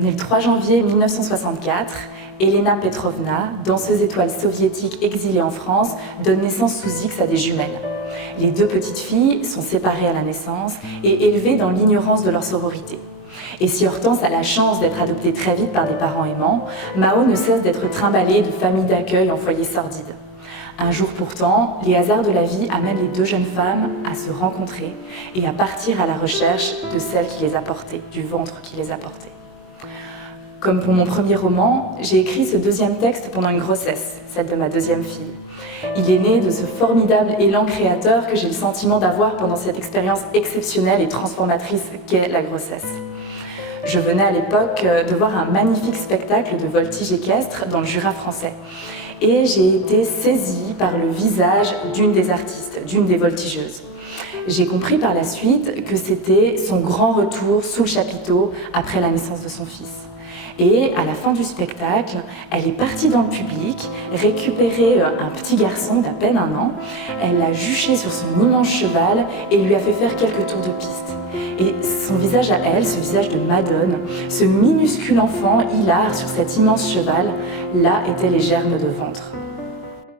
On est le 3 janvier 1964. Elena Petrovna, danseuse étoile soviétique exilée en France, donne naissance sous X à des jumelles. Les deux petites filles sont séparées à la naissance et élevées dans l'ignorance de leur sororité. Et si Hortense a la chance d'être adoptée très vite par des parents aimants, Mao ne cesse d'être trimballée de famille d'accueil en foyer sordide. Un jour pourtant, les hasards de la vie amènent les deux jeunes femmes à se rencontrer et à partir à la recherche de celle qui les a portées, du ventre qui les a portées. Comme pour mon premier roman, j'ai écrit ce deuxième texte pendant une grossesse, celle de ma deuxième fille. Il est né de ce formidable élan créateur que j'ai le sentiment d'avoir pendant cette expérience exceptionnelle et transformatrice qu'est la grossesse. Je venais à l'époque de voir un magnifique spectacle de voltige équestre dans le Jura français. Et j'ai été saisie par le visage d'une des artistes, d'une des voltigeuses. J'ai compris par la suite que c'était son grand retour sous le chapiteau après la naissance de son fils. Et à la fin du spectacle, elle est partie dans le public, récupérer un petit garçon d'à peine 1 an, elle l'a juché sur son immense cheval et lui a fait faire quelques tours de piste. Et son visage à elle, ce visage de Madone, ce minuscule enfant hilar sur cet immense cheval, là étaient les germes de ventre.